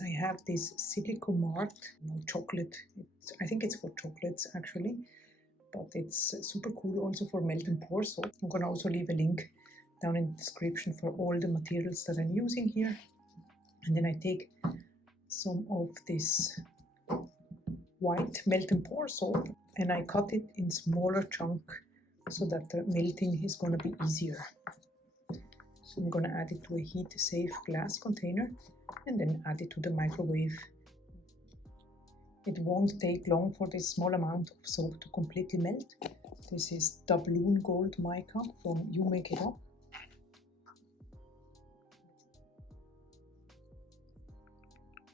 I have this silicone marked, chocolate. I think it's for chocolates actually, but it's super cool also for melt and pour. So I'm gonna also leave a link down in the description for all the materials that I'm using here. And then I take some of this white melt and pour soap and I cut it in smaller chunk so that the melting is gonna be easier. So I'm gonna add it to a heat-safe glass container and then add it to the microwave. It won't take long for this small amount of soap to completely melt. This is doubloon gold mica from You Make It Up.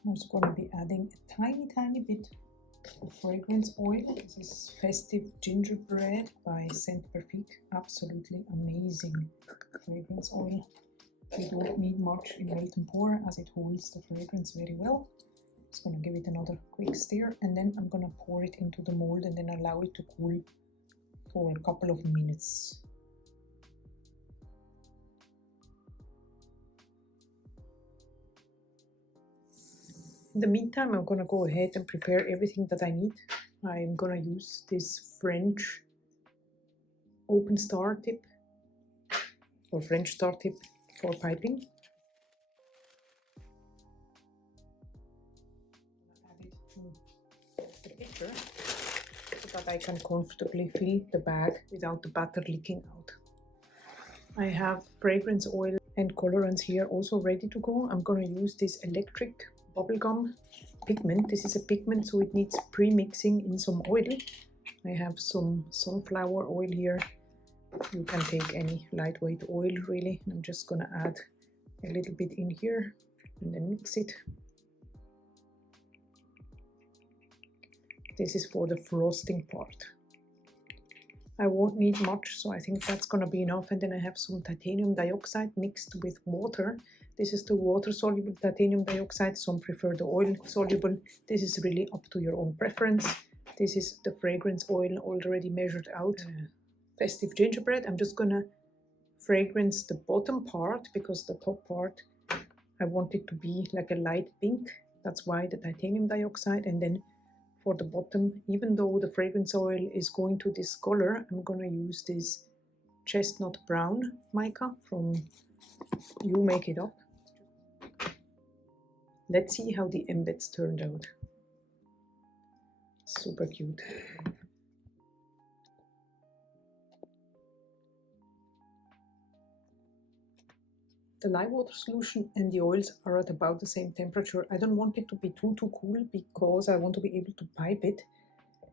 I'm also going to be adding a tiny bit of fragrance oil. This is Festive Gingerbread by Scent Perfect. Absolutely amazing fragrance oil. We don't need much in melt and pour as it holds the fragrance very well. Just going to give it another quick stir and then I'm going to pour it into the mold and then allow it to cool for a couple of minutes. In the meantime, I'm going to go ahead and prepare everything that I need. I'm going to use this French open star tip or French star tip for piping. Add it to the pitcher so that I can comfortably fill the bag without the batter leaking out. I have fragrance oil and colorants here also ready to go. I'm going to use this electric bubblegum pigment. This is a pigment, so it needs pre-mixing in some oil. I have some sunflower oil here. You can take any lightweight oil really. I'm just gonna add a little bit in here and then mix it. This is for the frosting part. I won't need much, so I think that's gonna be enough. And then I have some titanium dioxide mixed with water. This is the water-soluble titanium dioxide. Some prefer the oil-soluble. This is really up to your own preference. This is the fragrance oil already measured out. Festive gingerbread. I'm just gonna fragrance the bottom part because the top part I want it to be like a light pink. That's why the titanium dioxide. And then for the bottom, even though the fragrance oil is going to discolor, I'm gonna use this chestnut brown mica from You Make It Up. Let's see how the embeds turned out. Super cute. The lye water solution and the oils are at about the same temperature. I don't want it to be too cool because I want to be able to pipe it,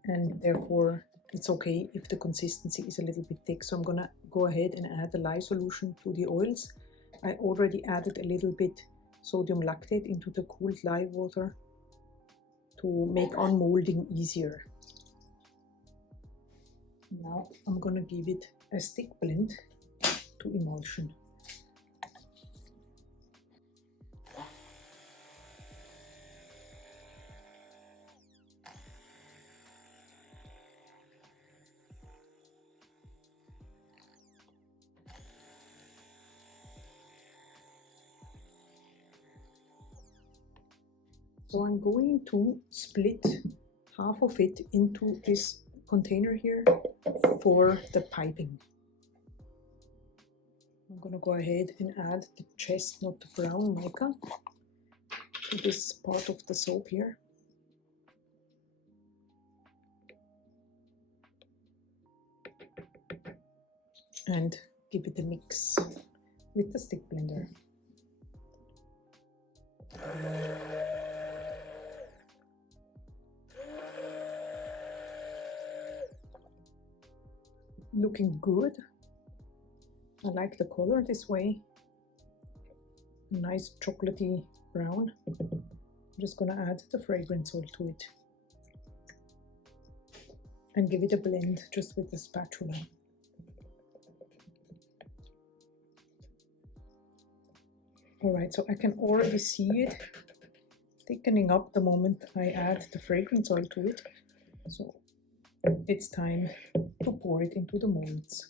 and therefore it's okay if the consistency is a little bit thick. So I'm gonna go ahead and add the lye solution to the oils. I already added a little bit sodium lactate into the cooled lye water to make unmolding easier. Now I'm gonna give it a stick blend to emulsion. So I'm going to split half of it into this container here for the piping. I'm going to go ahead and add the chestnut brown mica to this part of the soap here. And give it a mix with the stick blender. Looking good. I like the color this way. A nice chocolatey brown. I'm just gonna add the fragrance oil to it and give it a blend just with the spatula. Alright, so I can already see it thickening up the moment I add the fragrance oil to it. So it's time to pour it into the molds.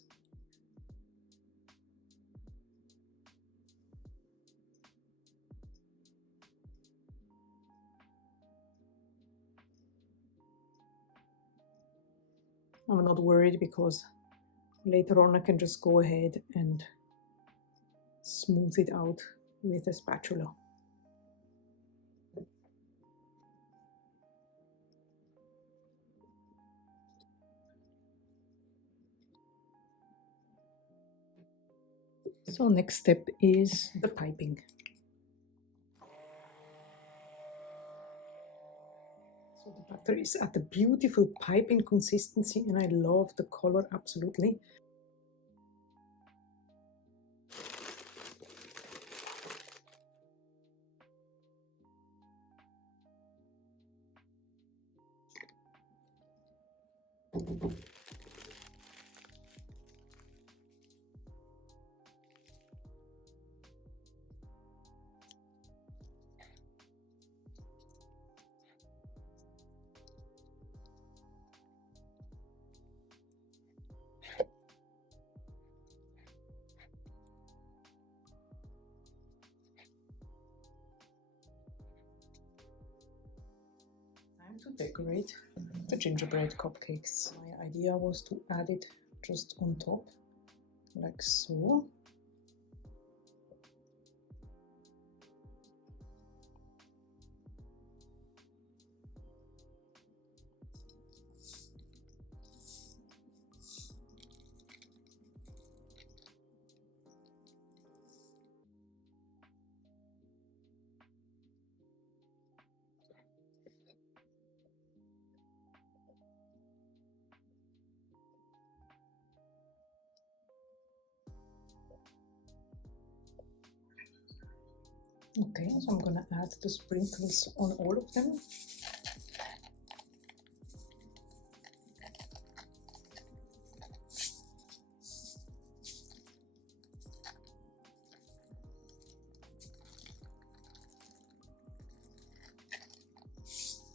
I'm not worried because later on I can just go ahead and smooth it out with a spatula. So next step is the piping. So the butter is at a beautiful piping consistency and I love the color absolutely. Time to decorate the gingerbread cupcakes. My idea was to add it just on top, like so. Okay, so I'm gonna add the sprinkles on all of them.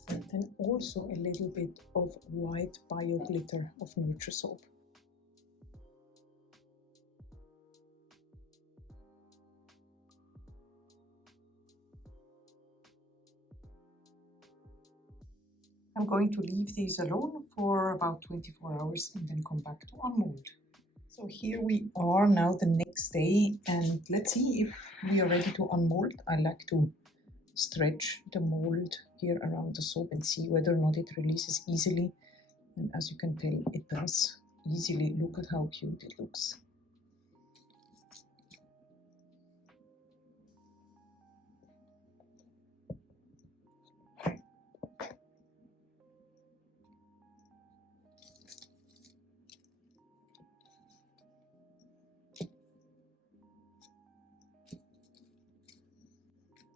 And then also a little bit of white bio glitter of Nurture soap. I'm going to leave these alone for about 24 hours and then come back to unmold. So here we are now the next day and let's see if we are ready to unmold. I like to stretch the mold here around the soap and see whether or not it releases easily. And as you can tell, it does easily. Look at how cute it looks.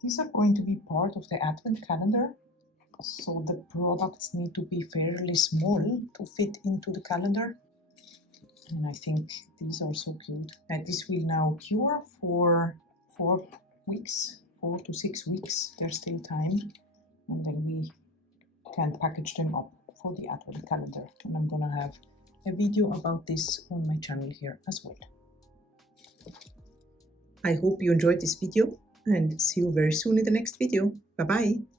These are going to be part of the advent calendar, so the products need to be fairly small to fit into the calendar. And I think these are so cute. And this will now cure for 4 weeks, 4 to 6 weeks. There's still time. And then we can package them up for the advent calendar. And I'm gonna have a video about this on my channel here as well. I hope you enjoyed this video and see you very soon in the next video. Bye bye!